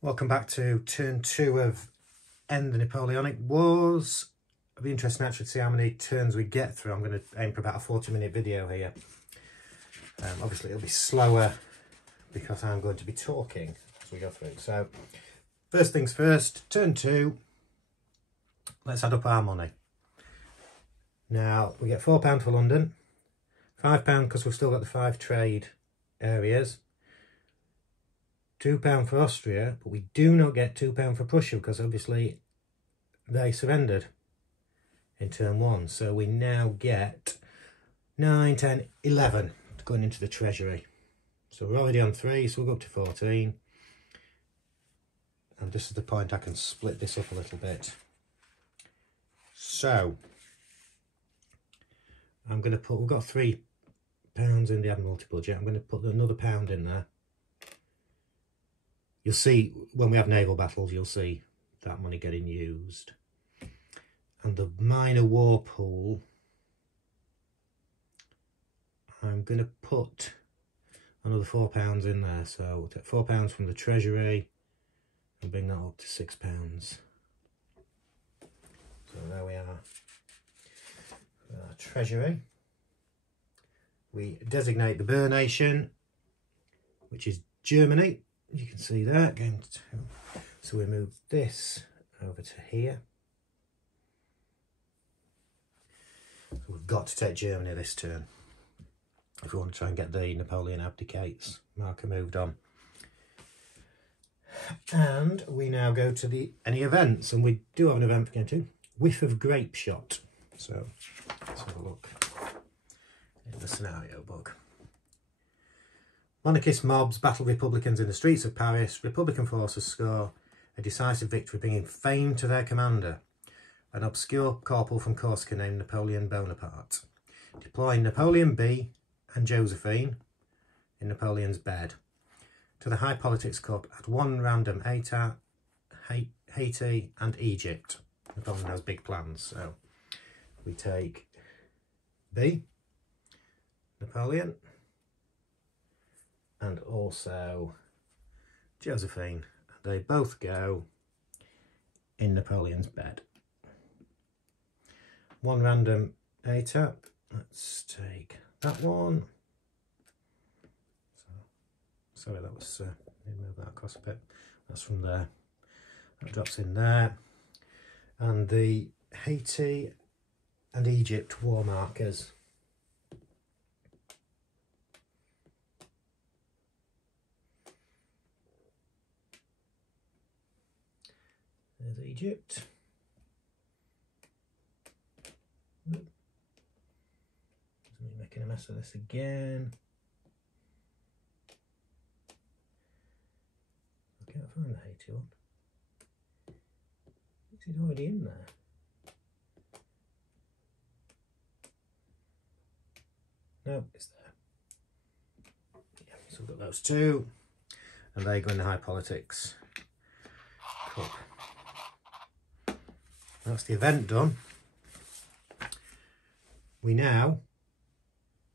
Welcome back to turn 2 of End the Napoleonic Wars. It'll be interesting actually to see how many turns we get through. I'm going to aim for about a 40-minute video here. Obviously it'll be slower because I'm going to be talking as we go through. So first things first, turn 2, let's add up our money. Now we get £4 for London, £5 because we've still got the 5 trade areas, £2 for Austria, but we do not get £2 for Prussia because obviously they surrendered in turn 1. So we now get 9, 10, 11 going into the treasury. So we're already on 3, so we'll go up to 14. And this is the point I can split this up a little bit. So I'm going to put, we've got £3 in the Admiralty budget. I'm going to put another £1 in there. You'll see when we have naval battles, you'll see that money getting used. And the minor war pool, I'm going to put another £4 in there. So we'll take £4 from the treasury and bring that up to £6. So there we are. Treasury. We designate the Burr nation, which is Germany. You can see that going to, so we move this over to here. So we've got to take Germany this turn if we want to try and get the Napoleon abdicates marker moved on. And we now go to any events, and we do have an event for game 2, whiff of grape shot. So let's have a look in the scenario book. Monarchist mobs battle Republicans in the streets of Paris. Republican forces score a decisive victory, bringing fame to their commander, an obscure corporal from Corsica named Napoleon Bonaparte. Deploying Napoleon B and Josephine in Napoleon's bed. To the High Politics Cup at one random Haiti and Egypt. Napoleon has big plans, so we take B, Napoleon, and also Josephine. They both go in Napoleon's bed. One random ATAP. Let's take that one. Sorry, that was move that across a bit. That's from there. That drops in there. And the Haiti and Egypt war markers. There's Egypt. Making a mess of this again. I can't find the Haiti one. It's already in there. No, it's there. Yeah, so we've got those two, and they go in the High Politics Cup. That's the event done. We now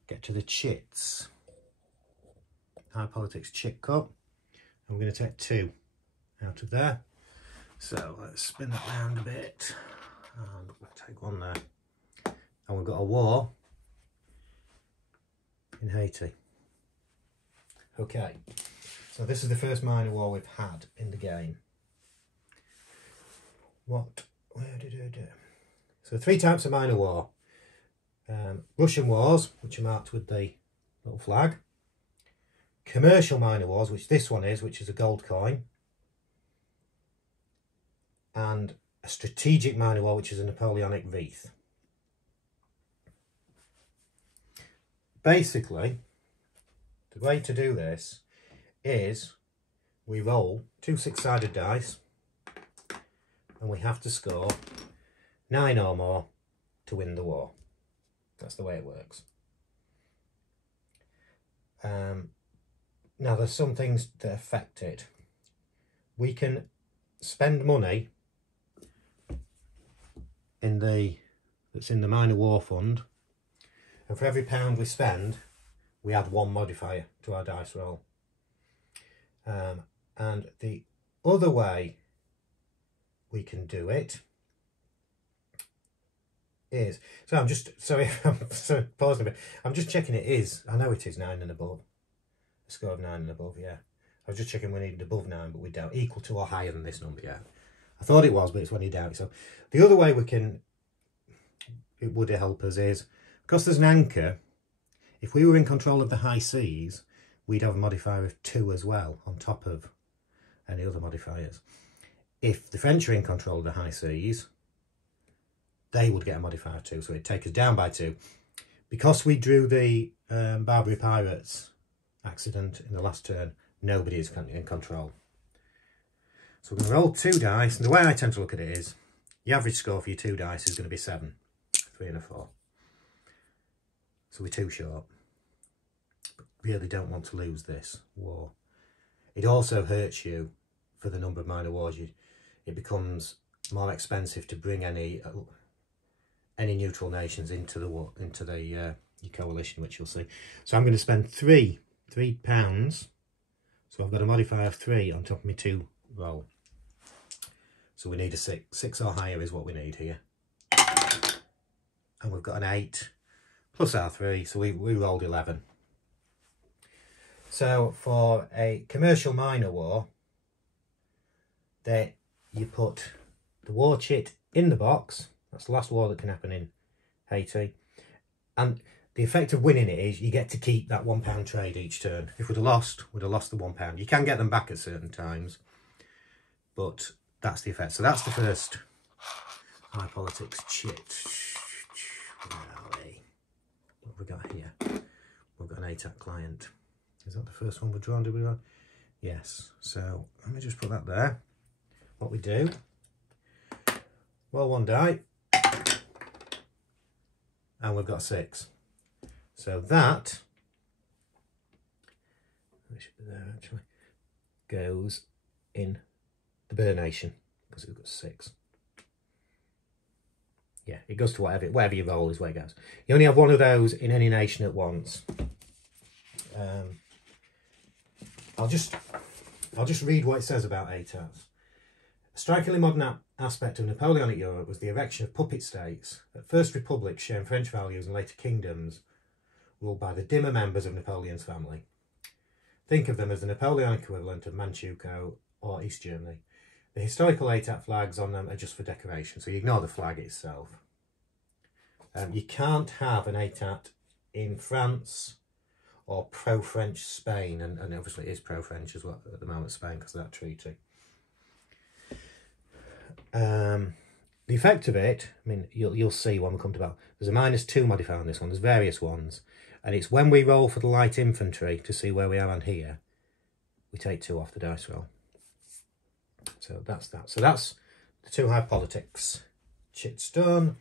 get to the chits. High Politics Chit Cup. And we're going to take 2 out of there. So let's spin that round a bit. And we'll take 1 there. And we've got a war in Haiti. Okay. So this is the first minor war we've had in the game. Where did I do? So 3 types of minor war. Russian wars, which are marked with the little flag. Commercial minor wars, which this one is, which is a gold coin. And a strategic minor war, which is a Napoleonic wreath. Basically, the way to do this is we roll 2 6-sided dice, and we have to score 9 or more to win the war. That's the way it works. Now there's some things that affect it. We can spend money that's in the minor war fund, and for every £1 we spend, we add 1 modifier to our dice roll. And the other way we can do it is, so I'm just, sorry, I'm pausing a bit. I'm just checking it is, I know it is 9 and above. A score of 9 and above, yeah. I was just checking we needed above 9, but we don't. Equal to or higher than this number, yeah. I thought it was, but it's when you doubt it. So the other way we can, it would help us is, because there's an anchor, if we were in control of the high seas, we'd have a modifier of 2 as well, on top of any other modifiers. If the French are in control of the high seas, they would get a modifier of 2, so it'd take us down by 2. Because we drew the Barbary Pirates accident in the last turn, nobody is in control. So we're going to roll 2 dice, and the way I tend to look at it is, the average score for your 2 dice is going to be 7, 3 and a 4. So we're 2 short. But really don't want to lose this war. It also hurts you for the number of minor wars. It becomes more expensive to bring any neutral nations into the war, into the your coalition, which you'll see. So I'm going to spend £3 pounds. So I've got a modifier of 3 on top of my 2 roll. So we need a 6. 6 or higher is what we need here. And we've got an 8 plus our 3, so we rolled 11. So for a commercial minor war, that you put the war chit in the box. That's the last war that can happen in Haiti. And the effect of winning it is you get to keep that £1 trade each turn. If we'd have lost the £1. You can get them back at certain times, but that's the effect. So that's the first high politics chit. Where are we? What have we got here? We've got an ATAC client. Is that the first one we're drawn? Did we draw? Yes. So let me just put that there. What we do, roll 1 die, and we've got 6. So that, it should be there actually, goes in the Burr Nation, because we've got 6. Yeah, it goes to whatever you roll is where it goes. You only have 1 of those in any nation at once. I'll just read what it says about ATATs. A strikingly modern aspect of Napoleonic Europe was the erection of puppet states, at first republics sharing French values and later kingdoms ruled by the dimmer members of Napoleon's family. Think of them as the Napoleonic equivalent of Manchukuo or East Germany. The historical ATAT flags on them are just for decoration, so you ignore the flag itself. You can't have an ATAT in France or pro-French Spain, and obviously it is pro-French as well at the moment, Spain, because of that treaty. The effect of it, I mean, you'll see when we come to battle. There's a -2 modifier on this one. There's various ones, and it's when we roll for the light infantry to see where we are on here, we take 2 off the dice roll. So that's that. So that's the 2 high politics chits done.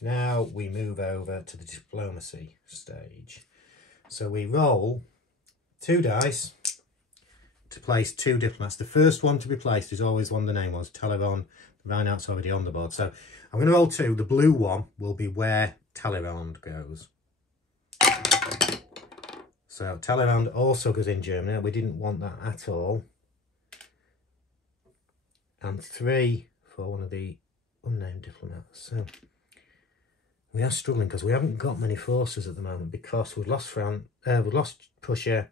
Now we move over to the diplomacy stage. So we roll 2 dice to place 2 diplomats. The first one to be placed is always one the name was. Talleyrand. Reinhardt's already on the board. So I'm going to roll 2. The blue one will be where Talleyrand goes. So Talleyrand also goes in Germany. We didn't want that at all. And 3 for one of the unnamed diplomats. So we are struggling because we haven't got many forces at the moment, because we've lost we've lost Prussia.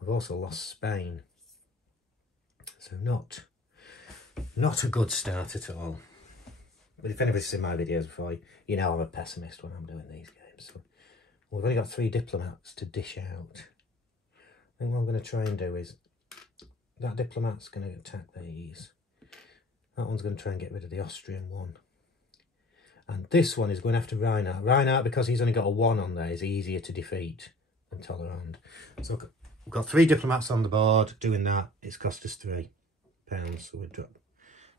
We've also lost Spain. So not a good start at all. But if anybody's seen my videos before, you know I'm a pessimist when I'm doing these games. So we've only got 3 diplomats to dish out. I think what I'm going to try and do is, that diplomat's going to attack these. That one's going to try and get rid of the Austrian one. And this one is going after Reinhardt. Reinhardt, because he's only got a 1 on there, is easier to defeat than Talleyrand. So we've got 3 diplomats on the board. Doing that, it's cost us £3. So we drop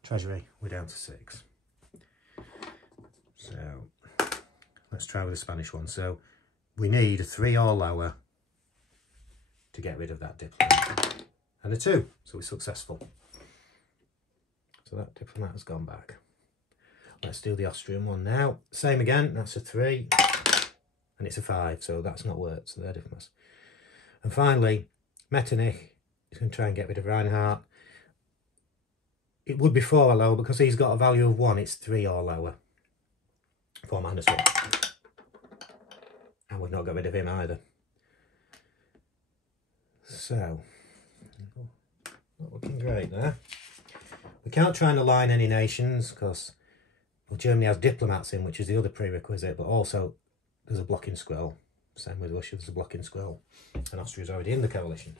treasury, we're down to 6. So let's try with the Spanish one. So we need a 3 or lower to get rid of that diplomat. And a 2, so we're successful. So that diplomat has gone back. Let's do the Austrian one now. Same again, that's a 3. And it's a 5, so that's not worked, so they're diplomats. And finally, Metternich is going to try and get rid of Reinhardt. it would be 4 or lower. Because he's got a value of 1, it's 3 or lower. 4 minus 1. And we've not got rid of him either. So, not looking great there. We can't try and align any nations because, well, Germany has diplomats in, which is the other prerequisite, but also there's a blocking squirrel. Same with Russia, there's a blocking squirrel. And Austria's already in the coalition.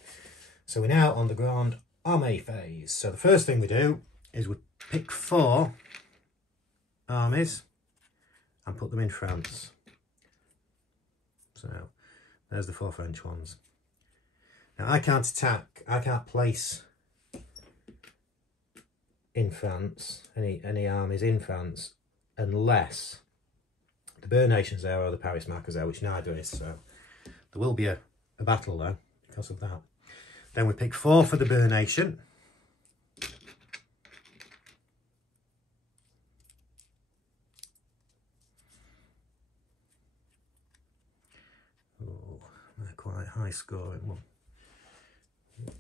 So we're now on the Grande Armée phase. So the first thing we do is we pick 4 armies and put them in France. So there's the 4 French ones. Now I can't attack, I can't place in France, any armies in France, unless the Bear Nation's there or the Paris Marque's there, which neither is. So there will be a battle though, because of that. Then we pick 4 for the Bear Nation. Oh, they're quite high scoring.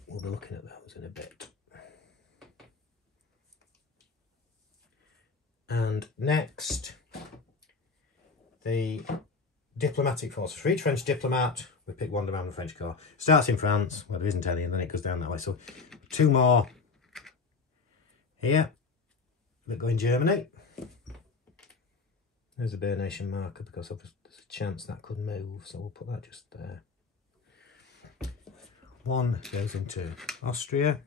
We'll be looking at those in a bit. And next, the diplomatic forces. For each French diplomat, we pick 1 down the French corps. Starts in France, well there isn't any, and then it goes down that way. So 2 more here that go in Germany. There's a Bear Nation marker because there's a chance that could move, so we'll put that just there. 1 goes into Austria,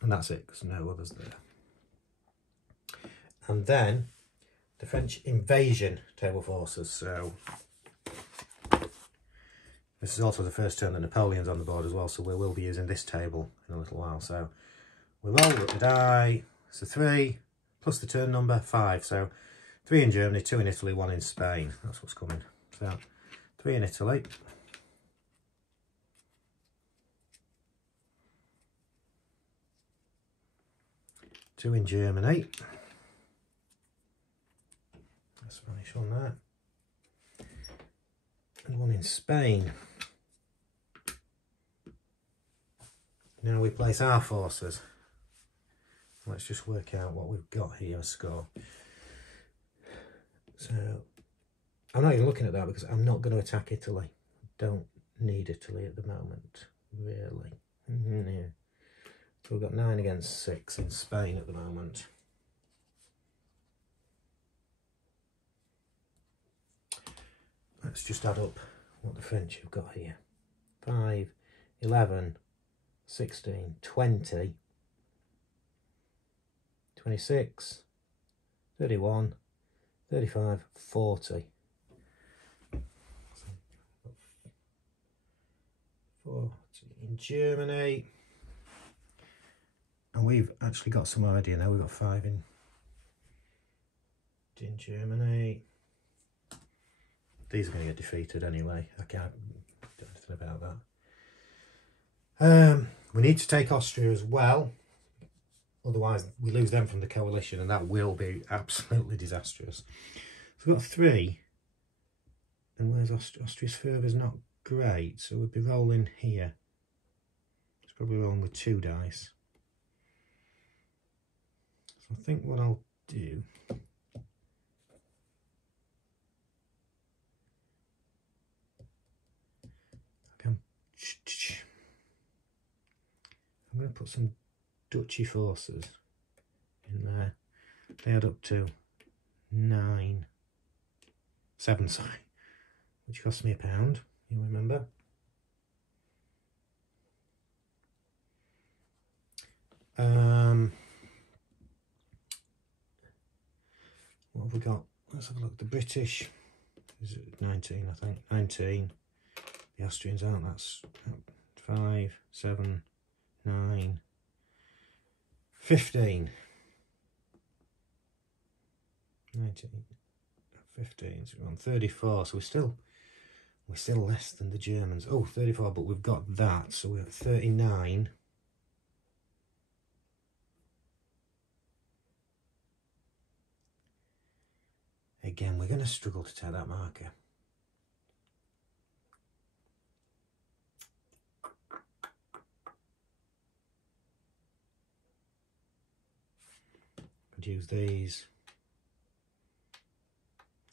and that's it, because no others there. And then the French invasion table forces. So this is also the first turn that Napoleon's on the board as well, so we will be using this table in a little while. So we roll with the die. So 3 plus the turn number 5. So 3 in Germany, 2 in Italy, 1 in Spain. That's what's coming. So 3 in Italy. 2 in Germany. Spanish on that. And 1 in Spain. Now we place our forces. Let's just work out what we've got here, a score. So, I'm not even looking at that because I'm not going to attack Italy. I don't need Italy at the moment, really. Yeah. So we've got 9 against 6 in Spain at the moment. Let's just add up what the French have got here. 5, 11, 16, 20, 26, 31, 35, 40. 40 in Germany. And we've actually got some idea now. We've got 5 in Germany. These are going to get defeated anyway. I can't do anything about that. We need to take Austria as well. Otherwise, we lose them from the coalition, and that will be absolutely disastrous. So we've got 3. And where's Austria? Austria's further's not great, so we'd be rolling here. It's probably rolling with 2 dice. So I think what I'll do... I'm going to put some duchy forces in there. They add up to 7, sorry, which cost me £1, you remember. What have we got? Let's have a look. The British is 19, I think. 19. The Austrians aren't. That's 5, 7, 9, 15. 19, 15. So we're on 34. So we're still less than the Germans. Oh, 34, but we've got that. So we're at 39. Again, we're going to struggle to take that marker. could use these.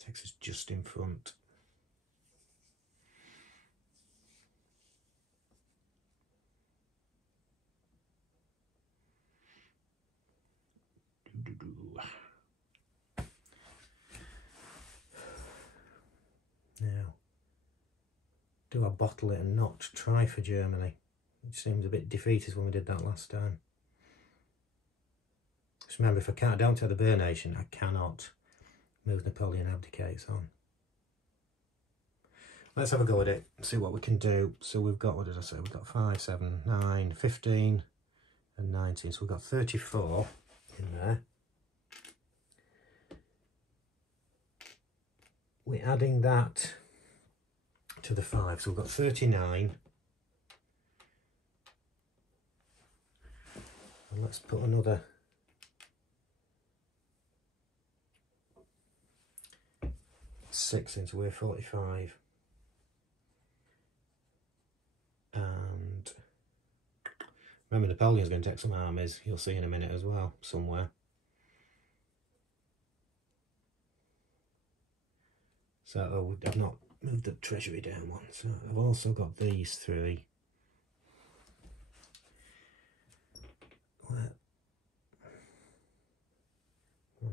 Takes us just in front. Now, do I bottle it and not try for Germany? It seems a bit defeatist when we did that last time. Just remember, if I don't take the Boer Nation, I cannot move Napoleon abdicates on. Let's have a go at it, see what we can do. So we've got, what did I say? We've got 5, 7, 9, 15 and 19. So we've got 34 in there. We're adding that to the 5, so we've got 39. And let's put another 6 into, we're 45. And remember, Napoleon's going to take some armies, you'll see in a minute as well, somewhere. So I've not moved the treasury down one, so I've also got these 3. Well,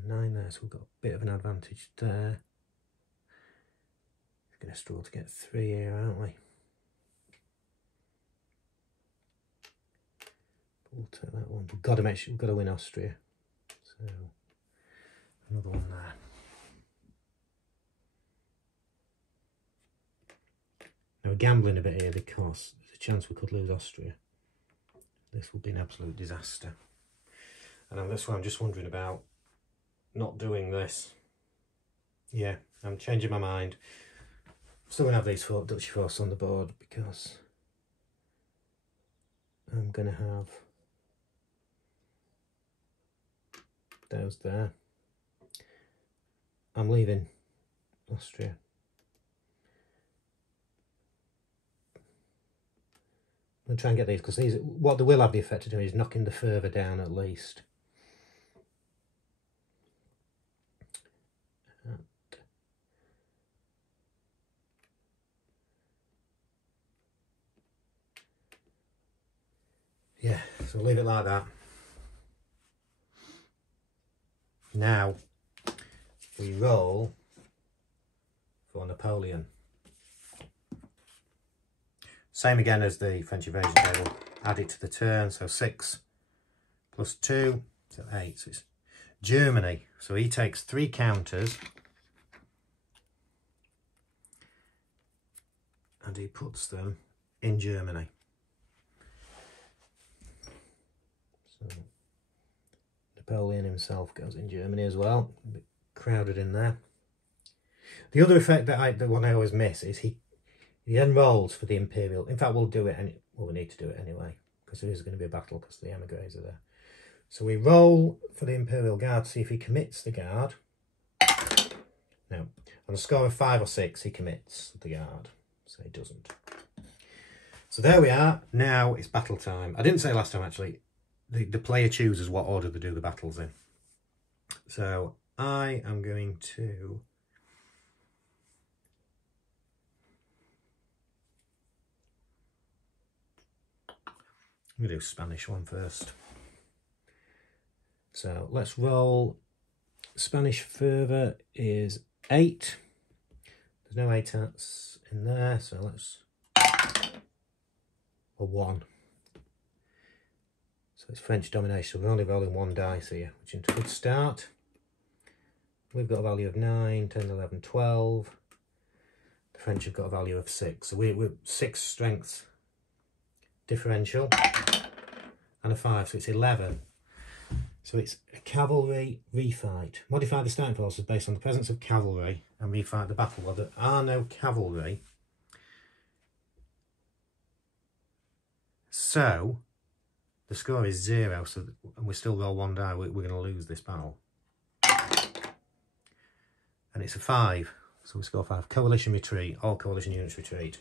9 there, so we've got a bit of an advantage there. We're going to struggle to get 3 here, aren't we? But we'll take that one. We've got to make sure, we've got to win Austria. So another one there. Now we're gambling a bit here because there's a chance we could lose Austria. This would be an absolute disaster. And that's why I'm just wondering about not doing this. Yeah, I'm changing my mind. Still going to have these Dutch forces on the board because I'm going to have those there. I'm leaving Austria. I'm going to try and get these because these, what they will have the effect of doing is knocking the further down at least. Yeah, so leave it like that. Now we roll for Napoleon. Same again as the French invasion table. Add it to the turn, so 6 plus 2, so 8. So it's Germany. So he takes 3 counters and he puts them in Germany. So Napoleon himself goes in Germany as well. A bit crowded in there. The other effect that the one I always miss is he then rolls for the Imperial. In fact, we'll do it, well, we need to do it anyway, because there is going to be a battle because the emigres are there. So we roll for the Imperial Guard to see if he commits the Guard. No. On a score of 5 or 6, he commits the Guard. So he doesn't. So there we are. Now it's battle time. I didn't say last time, actually. The player chooses what order they do the battles in. So I am going to... I'm going to do Spanish one first. So let's roll. Spanish fervour is 8. There's no 8s in there, so let's... a 1. So it's French domination. So we're only rolling 1 dice here, which is a good start. We've got a value of 9, 10, 11, 12. The French have got a value of 6. So we're 6 strengths differential and a 5, so it's 11. So it's a cavalry refight. Modify the starting forces based on the presence of cavalry and refight the battle. Well, there are no cavalry, so the score is 0. So and we still roll 1 die. We're going to lose this battle, and it's a 5. So we score 5. Coalition retreat. All coalition units retreat.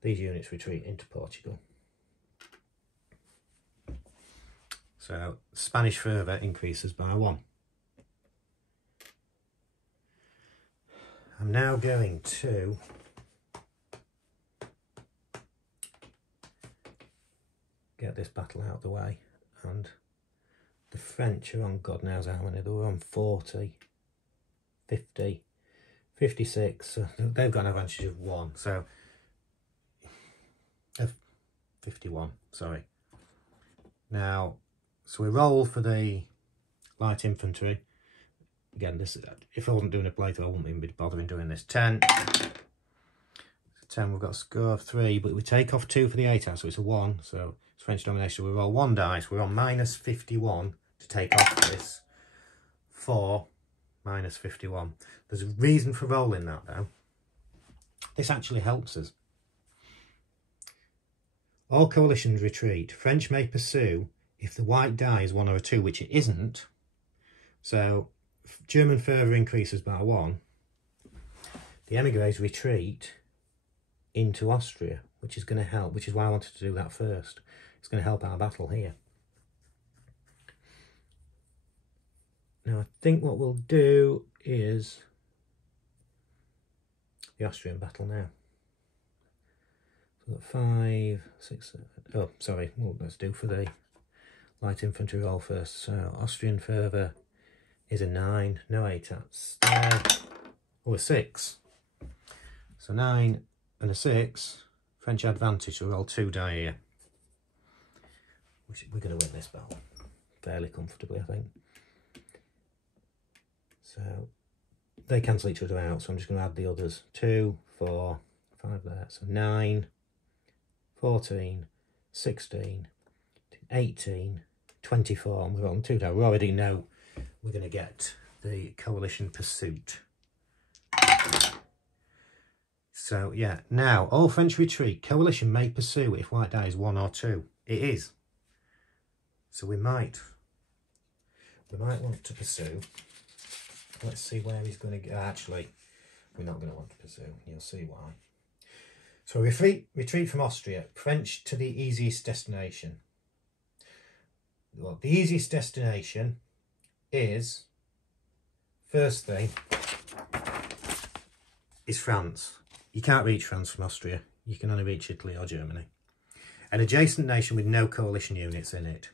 These units retreat into Portugal. So Spanish fervour increases by 1. I'm now going to get this battle out of the way, and the French are on God knows how many. They were on 40, 50, 56, so they've got an advantage of 1, so 51, sorry. Now, so we roll for the light infantry. Again, this is, if I wasn't doing a playthrough, I wouldn't even be bothering doing this. 10. 10, we've got a score of 3, but we take off 2 for the 8 out, so it's a 1, so it's French domination. We roll 1 dice, we're on minus 51 to take off this. 4 minus 51. There's a reason for rolling that though. This actually helps us. All coalitions retreat. French may pursue if the white die is 1 or a 2, which it isn't. So German further increases by 1. The emigres retreat into Austria, which is going to help, which is why I wanted to do that first. It's going to help our battle here. Now I think what we'll do is the Austrian battle now. So we've got 5, 6, 7, oh sorry, well, let's do for the light infantry roll first. So Austrian fervour is a 9, no 8 that's there, or a 6. So 9 and a 6, French advantage, so roll 2 die here. We're going to win this battle fairly comfortably, I think. So they cancel each other out, so I'm just going to add the others. 2, 4, 5 there, so 9, 14, 16, 18, 24, and we're on 2 die. We already know we're going to get the coalition pursuit. So yeah, now all French retreat. Coalition may pursue if white die is 1 or 2. It is. So we might want to pursue. Let's see where he's going to go. Actually, we're not going to want to pursue. You'll see why. So retreat from Austria. French to the easiest destination. Well, the easiest destination is, first thing, is France. You can't reach France from Austria. You can only reach Italy or Germany. An adjacent nation with no coalition units in it.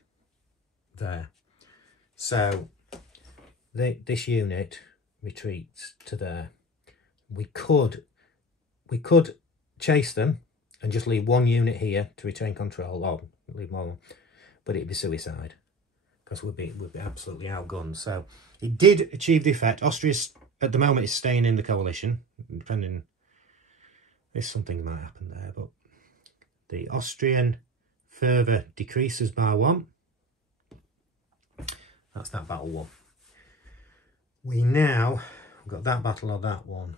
There. So this unit retreats to there. We could chase them and just leave 1 unit here to retain control, or leave more, but it'd be suicide because we'd be absolutely outgunned. So it did achieve the effect. Austria at the moment is staying in the coalition, depending. There's something might happen there, but the Austrian fervour decreases by 1. That's that battle won. We've got that battle or that one.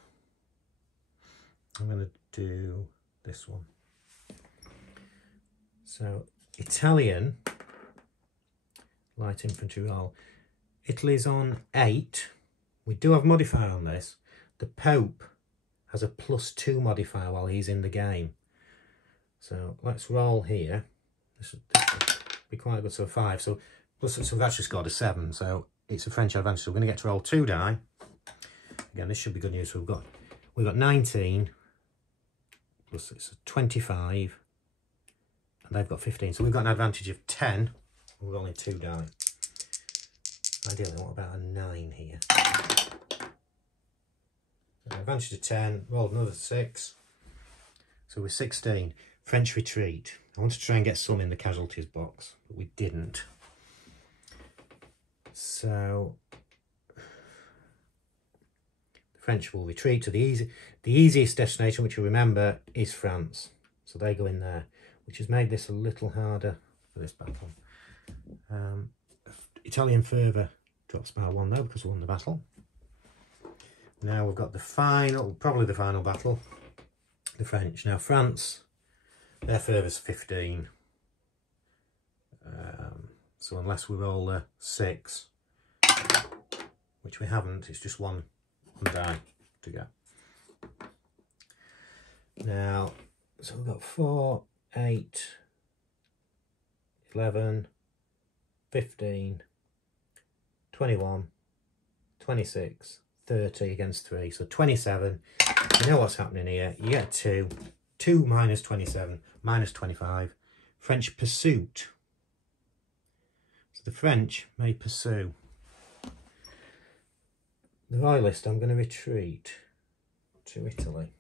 I'm going to do this one. So Italian light infantry roll. Italy's on 8. We do have a modifier on this. The Pope has a +2 modifier while he's in the game. So let's roll here. This will be quite good. So 5. So we've actually scored a 7. So it's a French advantage. So we're going to get to roll 2 die. Again, this should be good news. So we've got 19 plus it's a 25, and they've got 15. So we've got an advantage of 10. We're rolling 2 die. Ideally, what about a 9 here? An advantage of 10. Rolled another 6. So we're 16. French retreat. I wanted to try and get some in the casualties box, but we didn't. So the French will retreat to the easiest destination, which you remember is France. So they go in there, which has made this a little harder for this battle. Italian fervour drops by 1 though, because we won the battle. Now we've got the final, probably the final battle, the French. Now France, their fervour's 15. So unless we roll a 6, which we haven't, it's just one die to go. Now, so we've got 4, 8, 11, 15, 21, 26, 30 against 3, so 27. You know what's happening here. You get 2. 2 minus 27, minus 25. French pursuit. So the French may pursue. The Royalist, I'm going to retreat to Italy.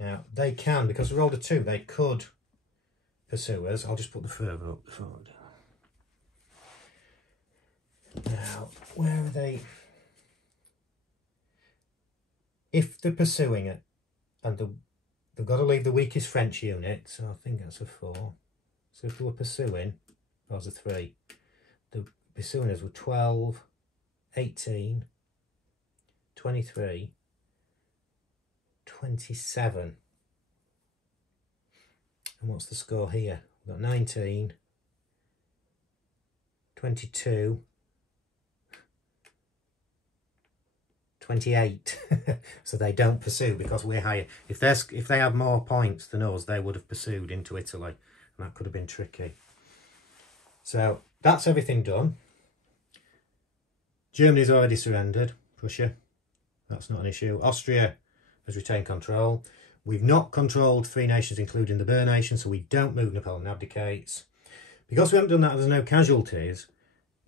Now, they can, because we rolled a 2, they could pursue us. I'll just put the further up before I do. Now, where are they? If they're pursuing it, and they've got to leave the weakest French unit, so I think that's a 4. So if they were pursuing, that was a 3. The pursuing us were 12, 18, 23, 27. And what's the score here? We've got 19, 22, 28. So they don't pursue because we're higher. If they have more points than us, they would have pursued into Italy, and that could have been tricky. So that's everything done. Germany's already surrendered. Prussia, that's not an issue. Austria has retained control. We've not controlled 3 nations, including the Boer nation, so we don't move. Napoleon abdicates. Because we haven't done that, there's no casualties.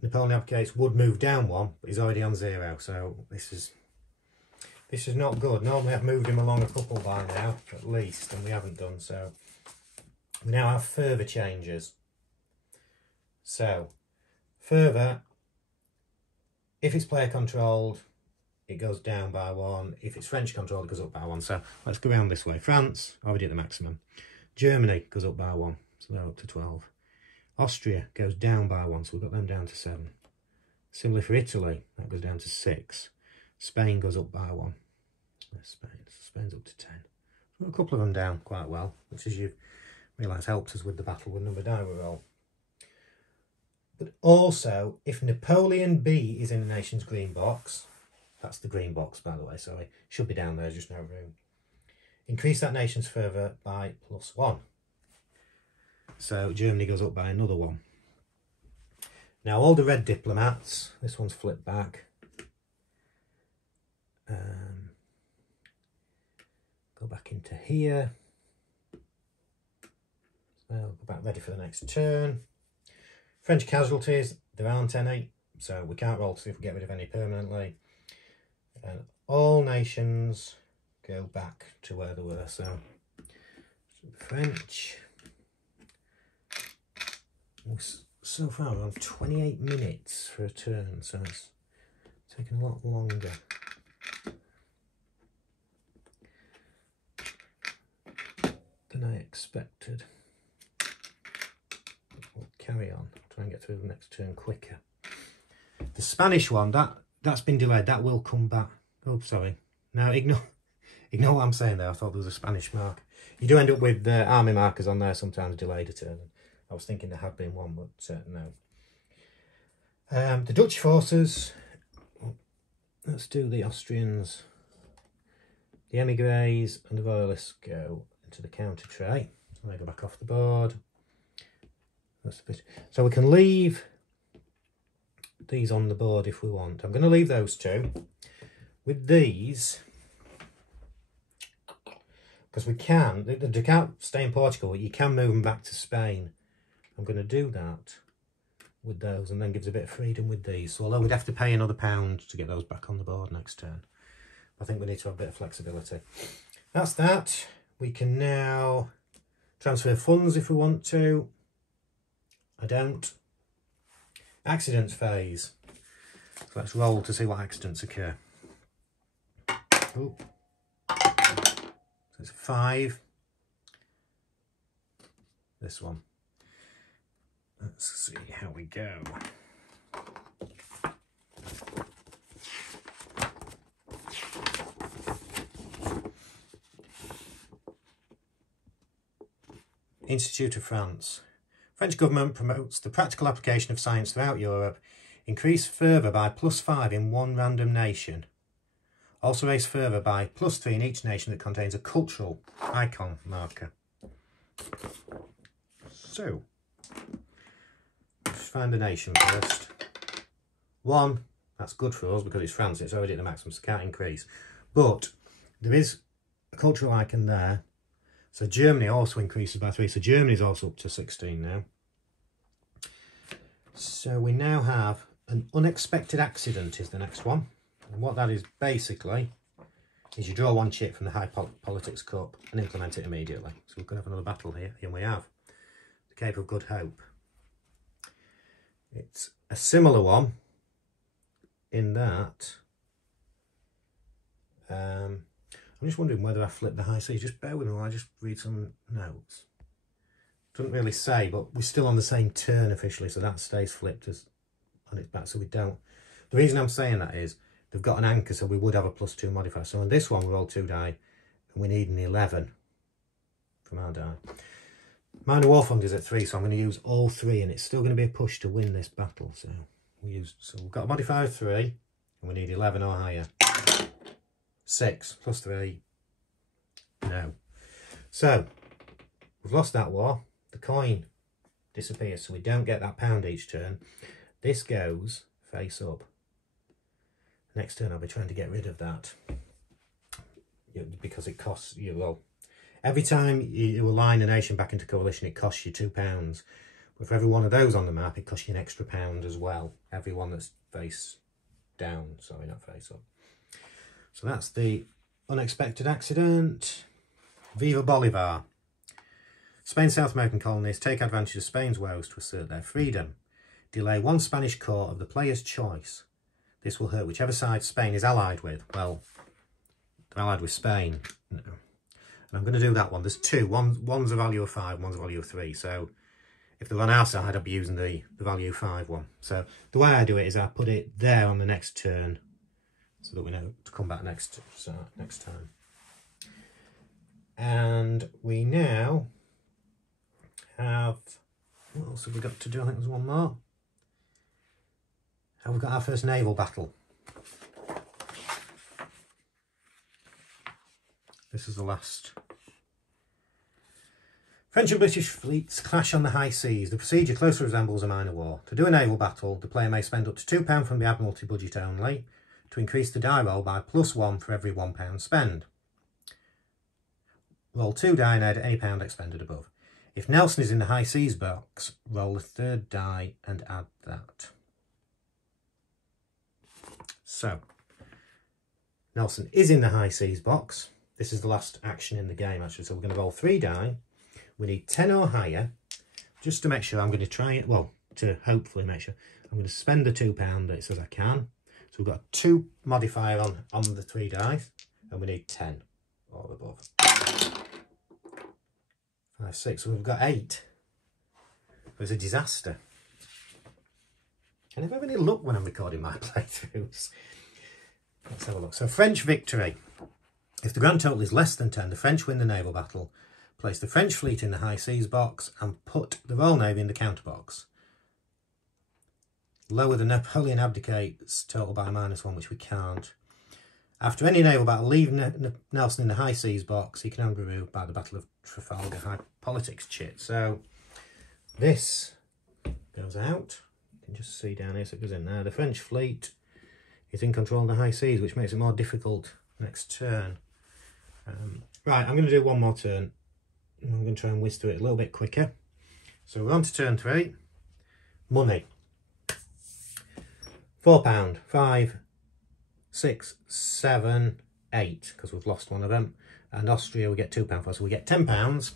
Napoleon abdicates would move down 1, but he's already on 0. So this is not good. Normally I've moved him along a couple by now, at least, and we haven't done so. We now have further changes. So, further, if it's player controlled, it goes down by 1. If it's French controlled, it goes up by 1. So let's go around this way. France, already at the maximum. Germany goes up by 1, so they're up to 12. Austria goes down by 1, so we've got them down to 7. Similarly for Italy, that goes down to 6. Spain goes up by 1. There's Spain. Spain's up to 10. We've got a couple of them down quite well, which, as you realise, helps us with the battle with number die we roll. But also, if Napoleon B is in the nation's green box, that's the green box, by the way, sorry, should be down there, just no room. Increase that nation's further by +1. So Germany goes up by another 1. Now all the red diplomats, this one's flipped back. Go back into here. So go back ready for the next turn. French casualties, there aren't any, so we can't roll to see if we get rid of any permanently. And all nations go back to where they were. So French. So far we're on 28 minutes for a turn, so it's taken a lot longer. Than I expected. We'll carry on, try and get through the next turn quicker. The Spanish one, that's been delayed, that will come back. Oh, sorry. Now ignore what I'm saying there. I thought there was a Spanish mark. You do end up with army markers on there, sometimes delayed a turn. I was thinking there had been one, but no. The Dutch forces, let's do the Austrians. The emigres and the royalists go into the counter tray. So they go back off the board. That's the bit. So we can leave these on the board if we want. I'm going to leave those 2. With these, because we can, they can't stay in Portugal, you can move them back to Spain. I'm going to do that with those and then gives a bit of freedom with these. So although we'd have to pay another £1 to get those back on the board next turn, I think we need to have a bit of flexibility. That's that. We can now transfer funds if we want to. I don't. Accidents phase. So let's roll to see what accidents occur. Ooh. So it's 5. This one. Let's see how we go. Institute of France. French government promotes the practical application of science throughout Europe. Increase further by +5 in one random nation. Also raise further by +3 in each nation that contains a cultural icon marker. So, let's find a nation first. 1, That's good for us because it's France, it's already at the maximum, so can't increase. But there is a cultural icon there. So Germany also increases by 3. So Germany's also up to 16 now. So we now have an unexpected accident is the next one. And what that is basically is you draw one chip from the High Politics Cup and implement it immediately. So we're going to have another battle here. And we have the Cape of Good Hope. It's a similar one in that I'm just wondering whether I flip the high seas. Just bear with me while I just read some notes. Doesn't really say, but we're still on the same turn officially, so that stays flipped as on its back, so we don't. The reason I'm saying that is they've got an anchor, so we would have a +2 modifier. So on this one, we roll 2 die, and we need an 11 from our die. Minor War Fund is at 3, so I'm going to use all 3, and it's still going to be a push to win this battle. So we've got a modifier of 3, and we need 11 or higher. 6 + 3. No. So we've lost that war. The coin disappears, so we don't get that pound each turn. This goes face up. Next turn I'll be trying to get rid of that because it costs you, well, every time you align a nation back into coalition, it costs you £2. But for every one of those on the map, it costs you an extra £1 as well. Every one that's face down, sorry, not face up. So that's the unexpected accident. Viva Bolivar. Spain's South American colonies take advantage of Spain's woes to assert their freedom. Delay one Spanish court of the player's choice. This will hurt whichever side Spain is allied with. Well, they're allied with Spain. No. And I'm going to do that one. There's 2. One's a value of 5, one's a value of 3. So if they're on our side, I'd be using the value of 5 one. So the way I do it is I put it there on the next turn so that we know to come back next time. And we now have, what else have we got to do? I think there's one more. And we've got our first naval battle. This is the last. French and British fleets clash on the high seas. The procedure closely resembles a minor war. To do a naval battle, the player may spend up to £2 from the Admiralty budget only to increase the die roll by +1 for every £1 spend. Roll 2 die and add any pound expended above. If Nelson is in the high seas box, roll a 3rd die and add that. So, Nelson is in the high seas box. This is the last action in the game, actually. So we're going to roll 3 die. We need 10 or higher. Just to make sure, I'm going to try it, well, to hopefully make sure. I'm going to spend the £2 that it says I can. So we've got a 2 modifier on the 3 dice, and we need 10 or above. 5, 6, so we've got 8. It was a disaster. I never have any luck when I'm recording my playthroughs. Let's have a look. So French victory. If the grand total is less than 10, the French win the naval battle. Place the French fleet in the high seas box and put the Royal Navy in the counter box. Lower the Napoleon abdicates total by -1, which we can't. After any naval battle, leave Nelson in the high seas box. He can only be removed by the Battle of Trafalgar High Politics chit. So this goes out. You can just see down here, so it goes in there. The French fleet is in control of the high seas, which makes it more difficult next turn. Right, I'm going to do one more turn. I'm going to try and whiz through it a little bit quicker. So we're on to turn 3. Money. £4. 5, 6, 7, 8, because we've lost one of them. And Austria, we get £2 for, so we get £10.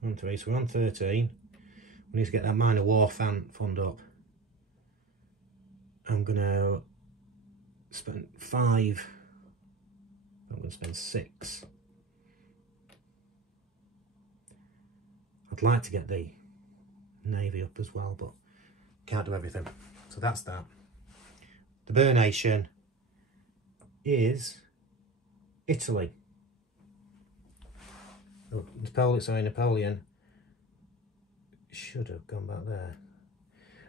1, 3, so we're on 13. We need to get that minor war fund up. I'm going to spend 5. I'm going to spend 6. I'd like to get the Navy up as well, but can't do everything. So that's that. The Bear Nation is Italy. Oh, Napoleon should have gone back there.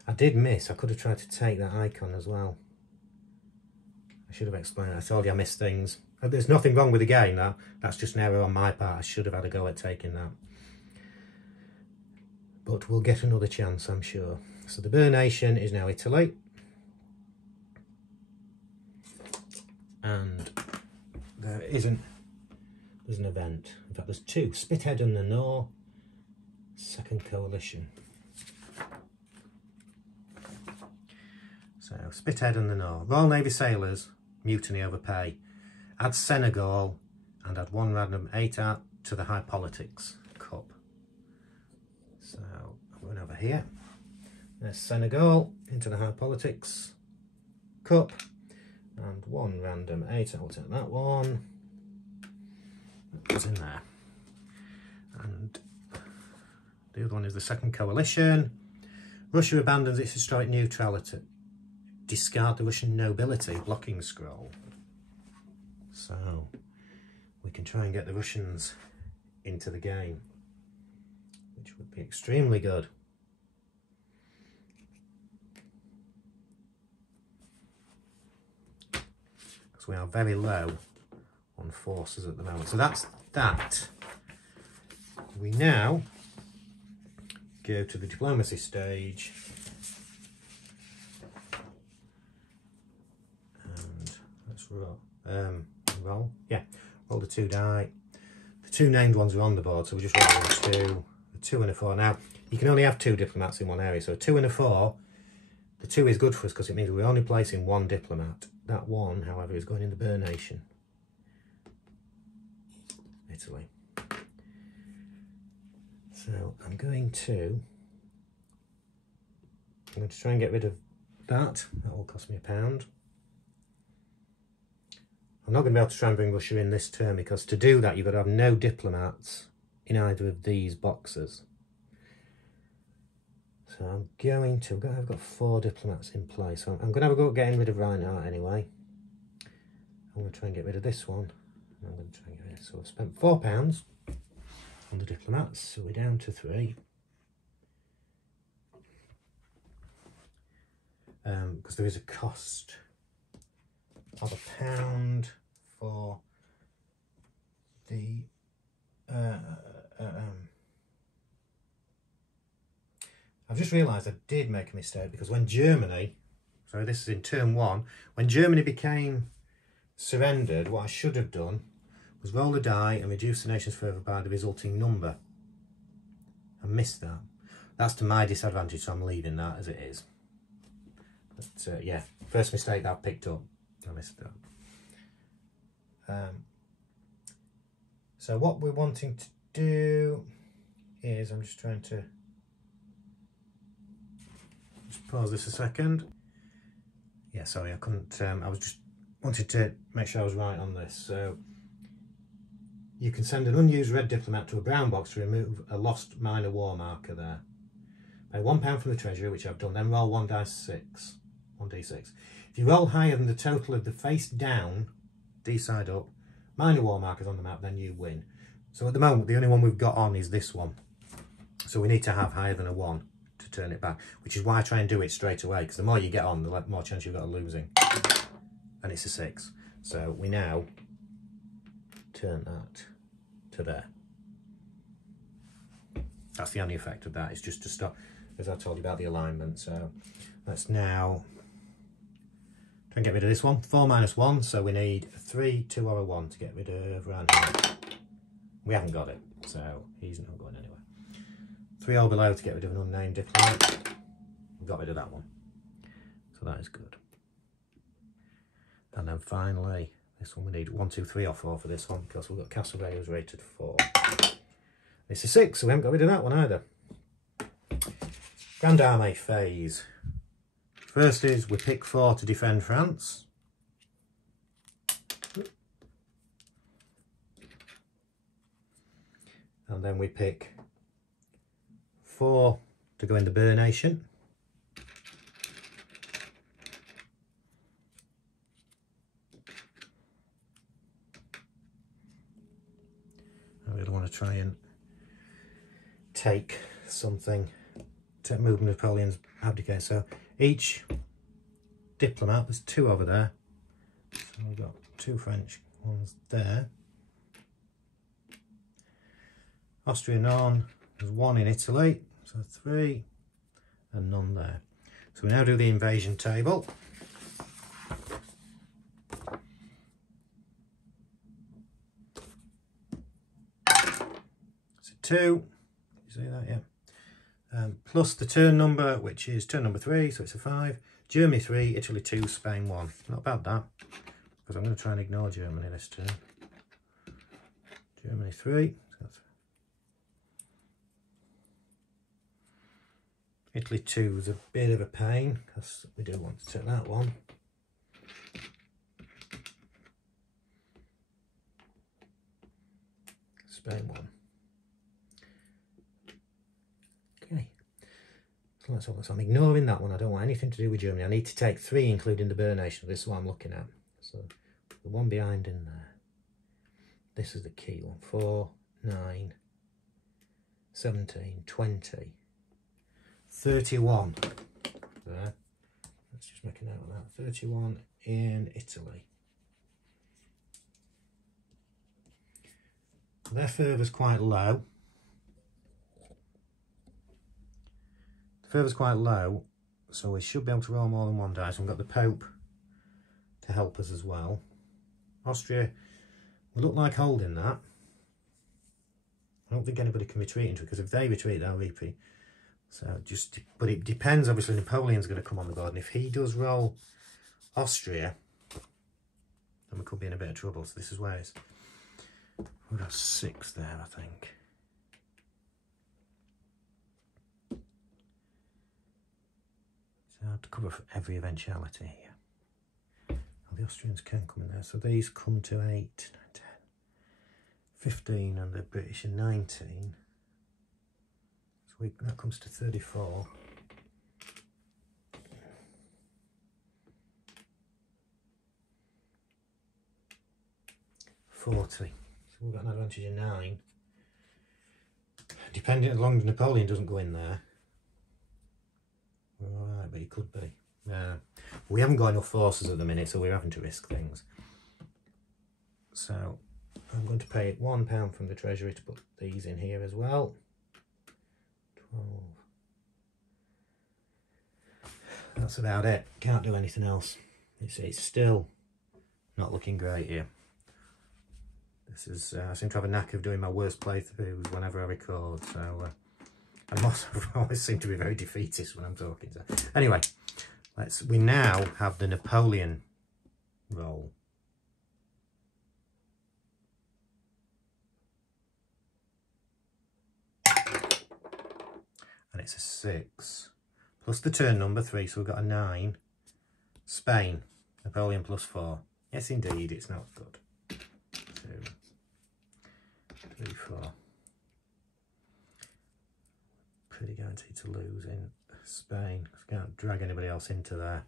I did miss. I could have tried to take that icon as well. I should have explained. I told you I missed things. There's nothing wrong with the game, though. That's just an error on my part. I should have had a go at taking that. But we'll get another chance, I'm sure. So the Bear Nation is now Italy. and there's an event. In fact, there's two. Spithead and the Nor, Second Coalition. So, Spithead and the Nor. Royal Navy sailors mutiny over pay. Add Senegal and add 1 random 8 out to the High Politics Cup. So, I'm going over here. There's Senegal into the High Politics Cup. And 1 random 8 out, we'll take that one. That goes in there. And the other one is the Second Coalition. Russia abandons its historic neutrality. Discard the Russian nobility blocking scroll. So we can try and get the Russians into the game, which would be extremely good. Because we are very low on forces at the moment. So that's that. We now go to the diplomacy stage. Roll. Yeah, roll the 2 die. The 2 named ones are on the board, so we're just rolling a 2 and a 4. Now, you can only have 2 diplomats in one area, so a 2 and a 4. The 2 is good for us because it means we're only placing 1 diplomat. That 1, however, is going in the Burr Nation, Italy. So I'm going to try and get rid of that. That will cost me £1. I'm not going to be able to try and bring Russia in this turn, because to do that you've got to have no diplomats in either of these boxes. So I'm going to, I've got 4 diplomats in place, so I'm going to have a go at getting rid of Reinhardt anyway. I'm going to try and get rid of this one. I'm going to try and get rid of this. So I've spent £4 on the diplomats, so we're down to 3. Because there is a cost of £1 for the I've just realised I did make a mistake, because when Germany, so this is in turn 1, when Germany became surrendered, what I should have done was roll a die and reduce the nations further by the resulting number. I missed that. That's to my disadvantage, so I'm leaving that as it is. But yeah, first mistake that I've picked up. I missed that. So what we're wanting to do is, I'm just trying to just pause this a second. Yeah, sorry, I couldn't. I was just wanted to make sure I was right on this. So you can send an unused red diplomat to a brown box to remove a lost minor war marker there. Pay £1 from the treasury, which I've done. Then roll 1d6. If you roll higher than the total of the face down, D side up, minor war markers on the map, then you win. So at the moment, the only one we've got on is this one. So we need to have higher than a 1 to turn it back, which is why I try and do it straight away, because the more you get on, the more chance you've got of losing. And it's a 6. So we now turn that to there. That's the only effect of that, is just to stop, as I told you about the alignment. So let's now try and get rid of this one. 4 minus 1, so we need a 3, 2 or a 1 to get rid of Reinhardt. We haven't got it, so he's not going anywhere. 3 or below to get rid of an unnamed diplomat. We got rid of that one, so that is good. And then finally, this one we need 1, 2, 3 or 4 for this one, because we've got Castlereagh who's rated 4. This is 6, so we haven't got rid of that one either. Grand Army phase. First is we pick 4 to defend France. And then we pick 4 to go in the Burr Nation. I really want to try and take something to move Napoleon's abdicate. So each diplomat, there's 2 over there. So we've got 2 French ones there. Austria none, there's 1 in Italy, so 3, and none there. So we now do the invasion table. 2. You see that? Yeah. Plus the turn number, which is turn number 3, so it's a 5. Germany 3, Italy 2, Spain 1. Not bad, that. Because I'm going to try and ignore Germany this turn. Germany 3. Italy 2 is a bit of a pain, because we do want to take that one. Spain 1. Okay. So let's have this. I'm ignoring that one. I don't want anything to do with Germany. I need to take 3, including the Burr nation. This is what I'm looking at. So the one behind in there. This is the key one. 4, 9, 17, 20, 31. There. Let's just make a note of that. 31 in Italy. Their fervour's quite low. The fervour's quite low, so we should be able to roll more than one dice. We've got the Pope to help us as well. Austria, we look like holding that. I don't think anybody can retreat into it, because if they retreat, they'll repeat. So just, but it depends. Obviously, Napoleon's going to come on the board, and if he does roll Austria, then we could be in a bit of trouble. So this is where it's. We've got 6 there, I think. So I have to cover for every eventuality here. Well, the Austrians can come in there. So these come to 8, 9, 10, 15, and the British are 19. So that comes to 34. $40. So we've got an advantage of 9. Depending, as long as Napoleon doesn't go in there. Alright, but he could be. We haven't got enough forces at the minute, so we're having to risk things. So I'm going to pay £1 from the treasury to put these in here as well. 12. That's about it. Can't do anything else. It's still not looking great here. This is, I seem to have a knack of doing my worst playthroughs whenever I record, so I always seem to be very defeatist when I'm talking. So anyway, we now have the Napoleon roll. And it's a 6. Plus the turn number 3, so we've got a 9. Spain, Napoleon plus 4. Yes, indeed, it's not good. 2, 3, 4. Pretty guaranteed to lose in Spain. Can't drag anybody else into there.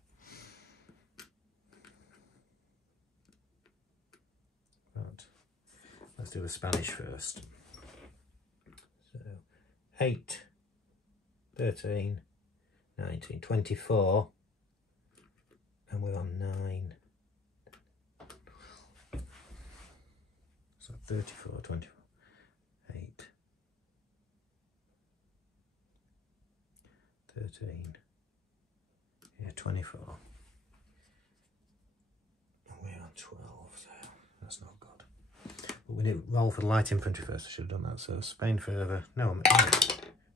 Right. Let's do the Spanish first. So 8, 13, 19, 24, and we're on 9. So 34, 24, 8, 13, yeah, 24. And we're on 12, so that's not good. But we need to roll for the light infantry first. I should have done that. So Spain further. No,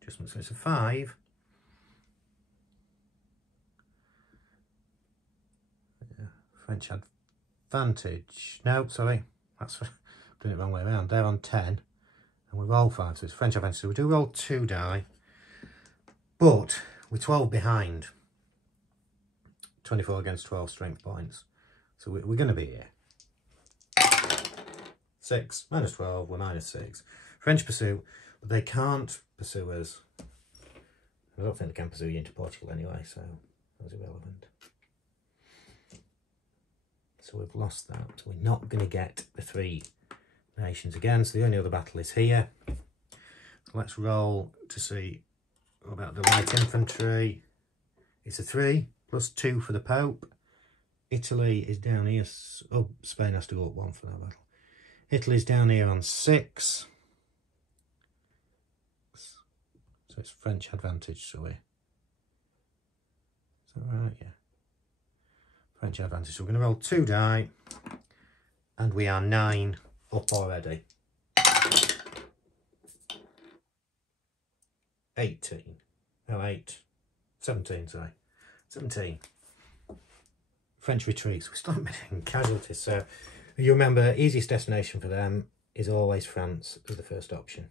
adjustment. So it's a 5. Yeah, French advantage. No, sorry. That's doing it the wrong way around. They're on 10. And we roll 5. So it's French advantage. So we do roll 2 die. But we're 12 behind. 24 against 12 strength points. So we're going to be here. 6 minus 12, we're minus 6. French pursue, but they can't pursue us. I don't think they can pursue you into Portugal anyway, so that's irrelevant. So we've lost that. We're not going to get the 3 nations again, so the only other battle is here. So let's roll to see about the light infantry. It's a 3 plus 2 for the Pope. Italy is down here. Oh, Spain has to go up 1 for that battle. Italy's down here on 6. So it's French advantage, so is that right? Yeah. French advantage. So we're going to roll 2 die. And we are 9 up already. 18. No, 8. 17, sorry. 17. French retreats. We start making casualties. So you remember, easiest destination for them is always France as the first option.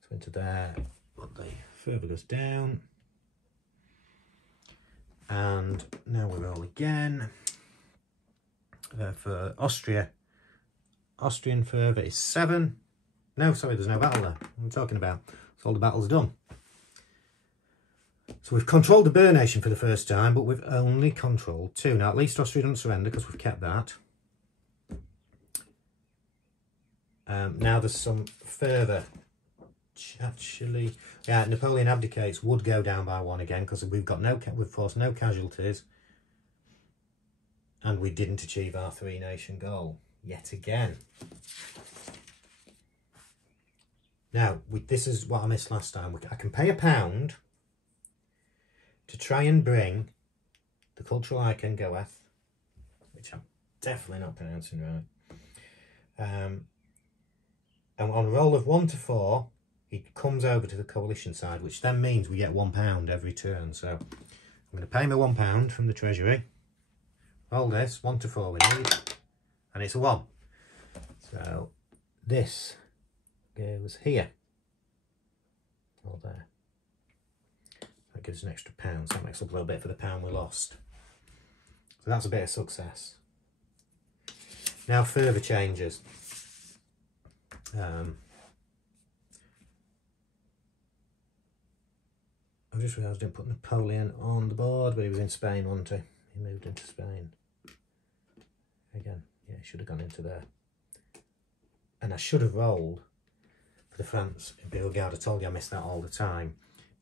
So into there, but the further goes down. And now we roll again. For Austria, Austrian further is 7. No, sorry, there's no battle there. What am I talking about? So all the battles done. So we've controlled the Boer nation for the first time, but we've only controlled 2. Now, at least Austria doesn't surrender because we've kept that. Now there's some further. Actually, yeah, Napoleon abdicates would go down by 1 again because we've forced no casualties. And we didn't achieve our 3-nation goal yet again. Now, this is what I missed last time. I can pay £1 to try and bring the cultural icon Goeth, which I'm definitely not pronouncing right. And on a roll of 1 to 4, he comes over to the coalition side, which then means we get £1 every turn. So I'm going to pay my £1 from the treasury. Roll this, 1 to 4 we need, and it's a 1. So this goes here, or there. That gives an extra £1, so that makes up a little bit for the £1 we lost. So that's a bit of success. Now further changes. I just realised I didn't put Napoleon on the board, but he was in Spain, wasn't he? He moved into Spain. Again, yeah, he should have gone into there. And I should have rolled for the France Imperial Guard. I told you I missed that all the time.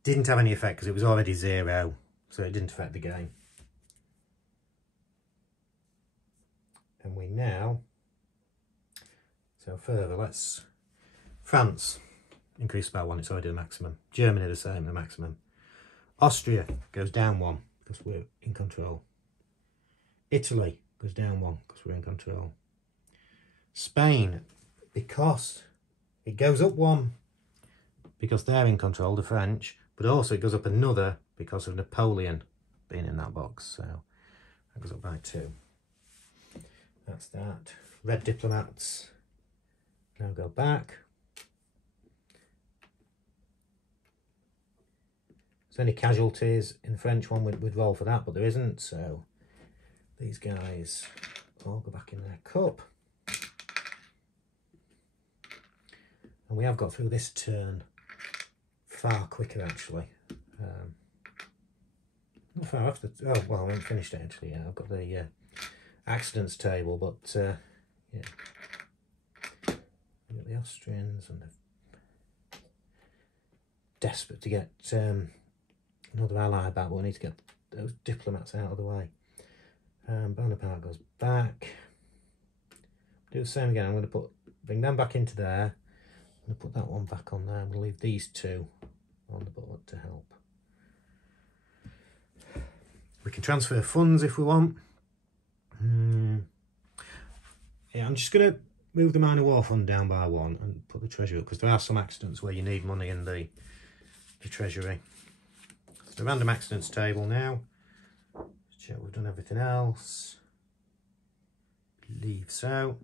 Didn't have any effect because it was already 0, so it didn't affect the game. And we now, so further, let's, France increased by 1, it's already the maximum. Germany the same, the maximum. Austria goes down 1 because we're in control. Italy goes down 1 because we're in control. Spain, because it goes up 1 because they're in control, the French, but also it goes up another because of Napoleon being in that box. So that goes up by 2. That's that. Red diplomats now go back. If there's any casualties in the French one, we'd roll for that, but there isn't. So these guys all go back in their cup. And we have got through this turn far quicker, actually. Not far after. Oh, well, I haven't finished it, actually. Yeah, I've got the accidents table, but yeah. We've got the Austrians and they're desperate to get another ally back, but we need to get those diplomats out of the way. Bonaparte goes back. Do the same again. I'm going to bring them back into there. I'm going to put that one back on there. I'm going to leave these 2 on the board to help. We can transfer funds if we want. Yeah, I'm just going to move the minor war fund down by 1 and put the treasury up because there are some accidents where you need money in the treasury. So the random accidents table now. Let's check we've done everything else. Believe so.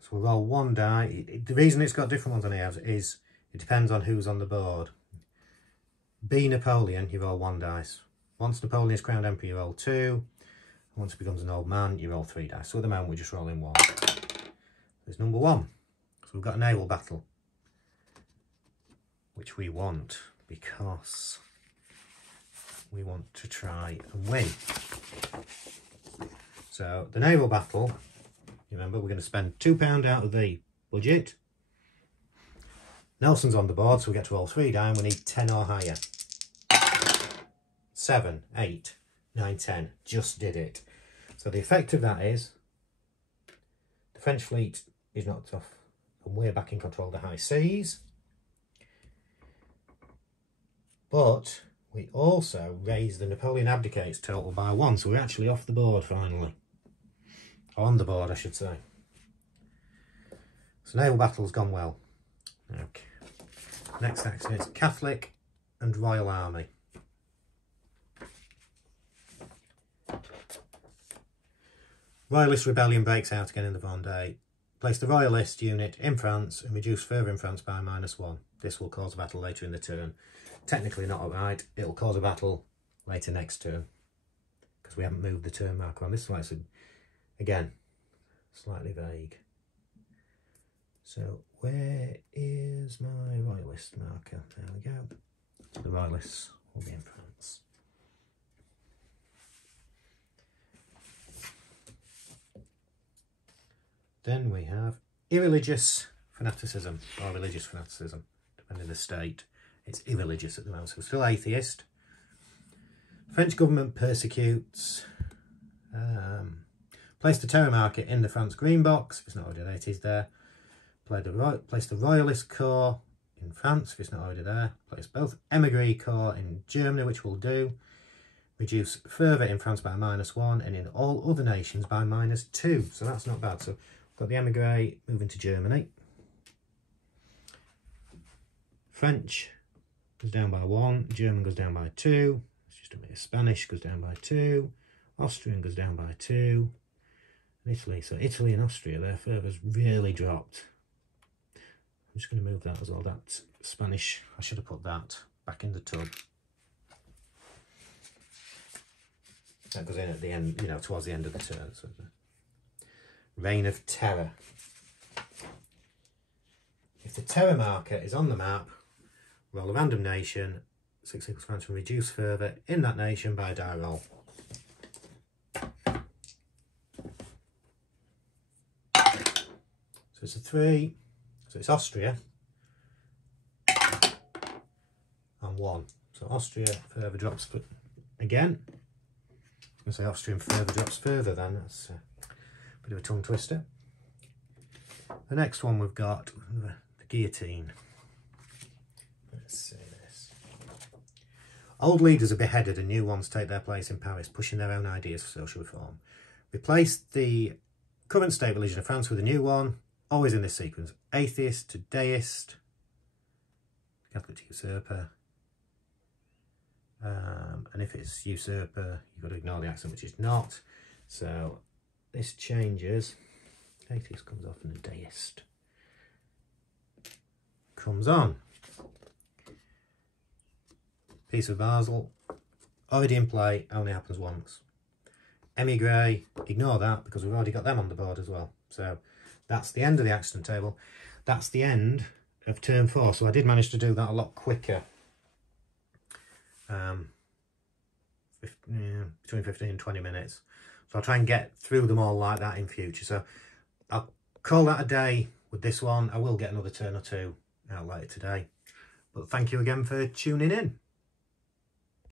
So we'll roll 1 die. The reason it's got different ones on here is it depends on who's on the board. Be Napoleon, you roll 1 dice. Once Napoleon is crowned emperor, you roll 2. Once he becomes an old man, you roll 3 dice. So at the moment, we're just rolling 1. There's number 1. So we've got a naval battle, which we want because we want to try and win. So the naval battle, remember, we're going to spend £2 out of the budget. Nelson's on the board, so we get to roll 3 die. We need 10 or higher. 7, 8, 9, 10. Just did it. So the effect of that is the French fleet is knocked off and we're back in control of the high seas. But we also raise the Napoleon abdicates total by 1. So we're actually off the board finally. On the board, I should say. So naval battle's gone well. Okay. Next action is Catholic and Royal Army. Royalist rebellion breaks out again in the Vendée. Place the Royalist unit in France and reduce further in France by -1. This will cause a battle later in the turn. Technically not alright, it'll cause a battle later next turn, because we haven't moved the turn marker on. This is why it's, again, slightly vague. So where is my Royalist marker? There we go. The Royalists will be in France. Then we have irreligious fanaticism, or religious fanaticism, depending on the state. It's irreligious at the moment, so we're still atheist. French government persecutes. Place the terror marker in the France green box, if it's not already there, it is there. Place the Royalist Corps in France, if it's not already there. Place both Emigre Corps in Germany, which will do. Reduce further in France by -1, and in all other nations by -2. So that's not bad. So we've got the Emigre moving to Germany. French goes down by 1. German goes down by 2. It's just a bit of Spanish goes down by 2. Austrian goes down by 2. And Italy. So Italy and Austria, their further's really dropped. I'm just going to move that as well. That Spanish, I should have put that back in the tub. That goes in at the end, you know, towards the end of the turn. So the Reign of Terror. If the terror marker is on the map, roll a random nation, 6 equals France, and reduce further in that nation by a die roll. So it's a 3. So it's Austria and 1. So Austria further drops again. I was going to say Austrian further drops further then. That's a bit of a tongue twister. The next one we've got the guillotine. Let's see this. Old leaders are beheaded and new ones take their place in Paris, pushing their own ideas for social reform. Replace the current state religion of France with a new one. Always in this sequence. Atheist to deist. Catholic to usurper. And if it's usurper, you've got to ignore the accent, which is not. So this changes. Atheist comes off and the deist comes on. Peace of Basel. Already in play, only happens once. Emigre, ignore that because we've already got them on the board as well. So that's the end of the accident table. That's the end of turn 4. So I did manage to do that a lot quicker. Between 15 and 20 minutes. So I'll try and get through them all like that in future. So I'll call that a day with this one. I will get another turn or two out later today. But thank you again for tuning in.